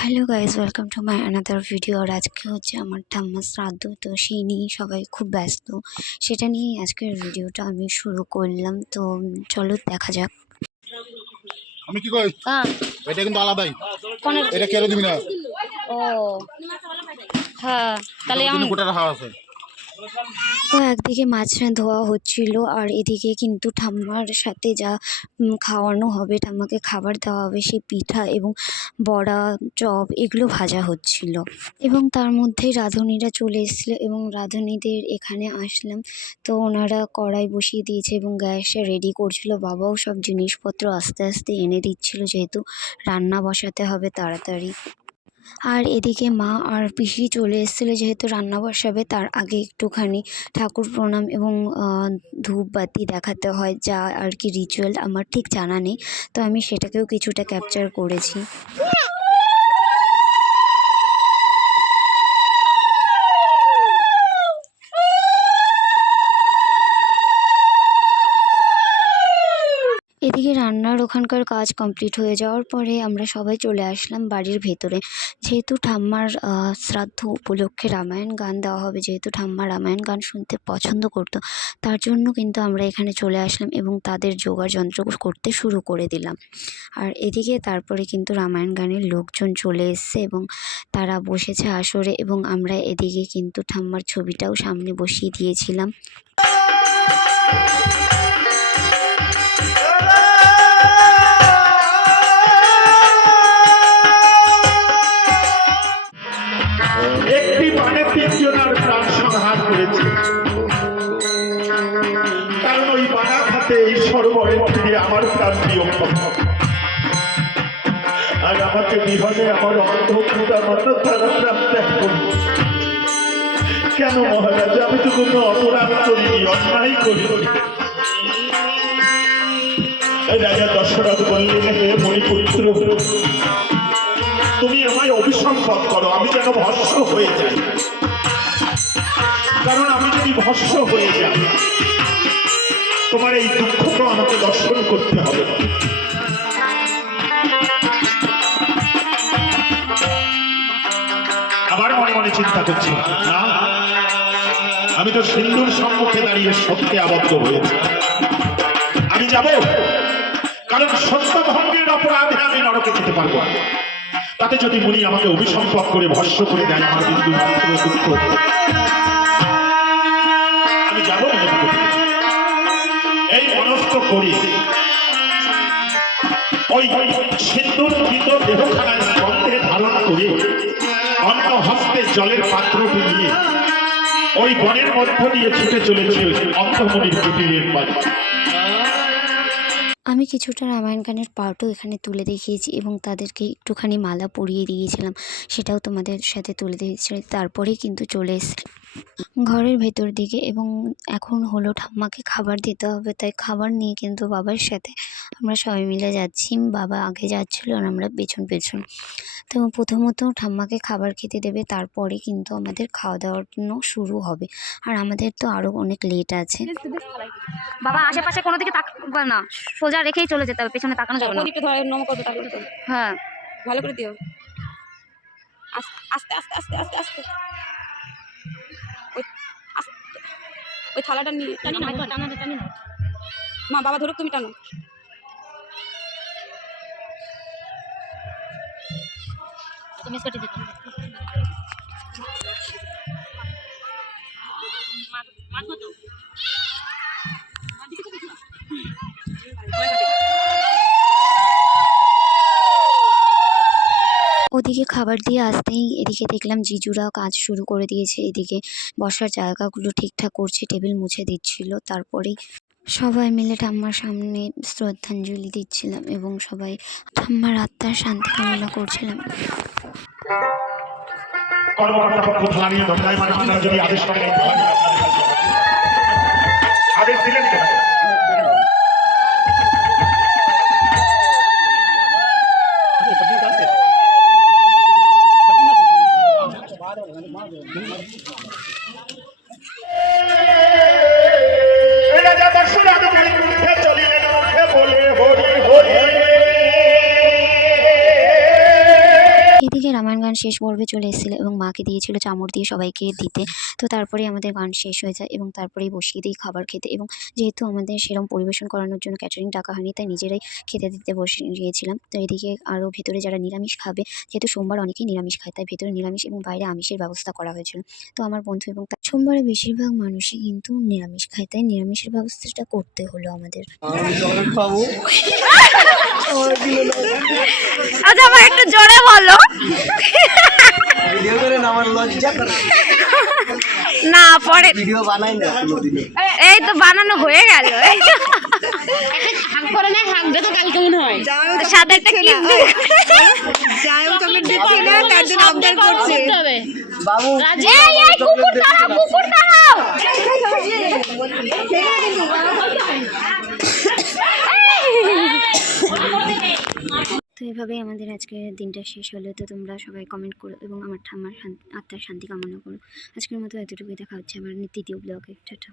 Hello guys, welcome to my another video. আর আজকে হচ্ছে আমার ঠাম্মার শ্রাদ্ধ, তো সেই নিয়ে সবাই খুব ব্যস্ত। সেটা নিয়েই আজকের ভিডিওটা আমি শুরু করলাম। তো চলো দেখা যাক। আমি কি কই, এটা কিন্তু আলাদাই, এটা কেন দিবি না? ও হ্যাঁ, তাহলে কোটা রাখা আছে। তো একদিকে মাছটা ধোয়া হচ্ছিল, আর এদিকে কিন্তু ঠাম্মার সাথে যা খাওয়ানো হবে, ঠাম্মাকে খাবার দেওয়া হবে, সেই পিঠা এবং বড়া, চপ এগুলো ভাজা হচ্ছিল। এবং তার মধ্যেই রাঁধুনিরা চলে এসেছিলো এবং রাঁধুনিদের এখানে আসলাম। তো ওনারা কড়াই বসিয়ে দিয়েছে এবং গ্যাসে রেডি করছিল। বাবাও সব জিনিসপত্র আস্তে আস্তে এনে দিচ্ছিল, যেহেতু রান্না বসাতে হবে তাড়াতাড়ি। আর এদিকে মা আর পিসি চলে এসেছিলো, যেহেতু রান্না বসাবে তার আগে একটুখানি ঠাকুর প্রণাম এবং ধূপবাতি দেখাতে হয়, যা আর কি রিচুয়াল আমার ঠিক জানা নেই, তো আমি সেটাকেও কিছুটা ক্যাপচার করেছি। এদিকে রান্নার ওখানকার কাজ কমপ্লিট হয়ে যাওয়ার পরে আমরা সবাই চলে আসলাম বাড়ির ভেতরে। যেহেতু ঠাম্মার শ্রাদ্ধ উপলক্ষে রামায়ণ গান দেওয়া হবে, যেহেতু ঠাম্মা রামায়ণ গান শুনতে পছন্দ করতো, তার জন্য কিন্তু আমরা এখানে চলে আসলাম এবং তাদের জোগাড় যন্ত্র করতে শুরু করে দিলাম। আর এদিকে তারপরে কিন্তু রামায়ণ গানের লোকজন চলে এসছে এবং তারা বসেছে আসরে, এবং আমরা এদিকে কিন্তু ঠাম্মার ছবিটাও সামনে বসিয়ে দিয়েছিলাম। একটি মানে তিনজনের প্রাণ সংহার করেছে, কারণ ওই বানা খাতে এই সরোবরের তীরে আমার প্রাণ প্রিয়। আর আমাকে বিভাগে আমার অন্ধতা মাতা তারা প্রাণ ত্যাগ করল। কেন মহারাজ, আমি তো কোনো অপরাধ করিনি, অন্যায় করিনি। রাজা দশরথ বললেন, হে মণিপুত্র, তুমি আমায় অভিসম্পদ করো, আমি যেন ভস্ম হয়ে যাই। কারণ আমি যদি ভস্ম হয়ে যাই, তোমার এই দুঃখটা আমাকে দর্শন করতে হবে। আবার মনে মনে চিন্তা করছি, না, আমি তো সিন্ধুর সম্মুখে দাঁড়িয়ে সত্যে আবদ্ধ হয়েছি, আমি যাব। কারণ সত্য ভঙ্গের অপরাধে আমি নরকে যেতে পারবো না। তাতে যদি মুনি আমাকে অভিসম্পদ করে ভস্ম করে দেয়, আমার কিন্তু দুঃখ, আমি যাবো এই মনস্থ করি। ওই সিন্ধুর ভিতর দেহখানায় স্কন্ধে ধারণ করে অন্য হস্তে জলের পাত্রটি নিয়ে ওই বনের মধ্য দিয়ে ছুটে চলেছে অন্ধমণির কুটিরের বাড়ি। আমি কিছুটা রামায়ণ গানের পার্টও এখানে তুলে দেখিয়েছি এবং তাদেরকে একটুখানি মালা পরিয়ে দিয়েছিলাম, সেটাও তোমাদের সাথে তুলে দিয়েছি। তারপরেই কিন্তু চলে এসেছি ঘরের ভেতর দিকে, এবং এখন হলো ঠাম্মাকে খাবার দিতে হবে, তাই খাবার নিয়ে কিন্তু বাবার সাথে আমরা সবাই মিলে যাচ্ছি। বাবা আগে যাচ্ছিল আর আমরা পেছন পেছন। তো প্রথমত ঠাম্মাকে খাবার খেতে দেবে, তারপরে কিন্তু আমাদের খাওয়া দাওয়ার জন্য শুরু হবে। আর আমাদের তো আরও অনেক লেট আছে। বাবা আশেপাশে কোনো দিকে তাকাবে না, সোজা রেখেই চলে যেতে হবে, পেছনে তাকানো যাবে না। হ্যাঁ, ভালো করে দিও, আস্তে আস্তে আস্তে আস্তে আস্তে। ওই থালাটা নিয়ে টানি না মা, বাবা ধরুক, তুমি টানো। ওদিকে খাবার দিয়ে আসতেই এদিকে দেখলাম জিজুরা কাজ শুরু করে দিয়েছে। এদিকে বসার জায়গাগুলো ঠিকঠাক করছে, টেবিল মুছে দিচ্ছিল। তারপরেই সবাই মিলে ঠাম্মার সামনে শ্রদ্ধাঞ্জলি দিচ্ছিলাম এবং সবাই ঠাম্মার আত্মার শান্তি কামনা করছিলাম। আদেশ দিলেন রাজা দশরথ শেষ পর্বে চলে এসেছিলো এবং মাকে দিয়েছিল চামড় দিয়ে সবাইকে দিতে। তো তারপরে আমাদের গান শেষ হয়ে যায় এবং তারপরেই বসিয়ে দিই খাবার খেতে। এবং যেহেতু আমাদের সেরকম পরিবেশন করানোর জন্য ক্যাটারিং ডাকা হয়নি, তাই নিজেরাই খেতে দিতে বসে গিয়েছিলাম। তো এদিকে আরও ভেতরে যারা নিরামিষ খাবে, যেহেতু সোমবার অনেকেই নিরামিষ খায়, তাই ভেতরে নিরামিষ এবং বাইরে আমিষের ব্যবস্থা করা হয়েছিল। তো আমার বন্ধু এবং সোমবারে বেশিরভাগ মানুষই কিন্তু নিরামিষ খায়, তাই নিরামিষের ব্যবস্থাটা করতে হলো আমাদের। আচ্ছা আমার একটু জোরে বলো। না পরে ভিডিও বানাই না কোনোদিনও। এই তো বানানো হয়ে গেল। হাঁক করে না, হাঁকবে তো কালকে মনে হয়। সাথে একটা ক্লিপ বাবু কুকুর দাঁড়াও। তো এভাবেই আমাদের আজকের দিনটা শেষ হলো। তো তোমরা সবাই কমেন্ট করো এবং আমার ঠাম্মার আত্মার শান্তি কামনা করো। আজকের মতো এতটুকুই, দেখা হচ্ছে আমার তৃতীয় ব্লগে। টাটা।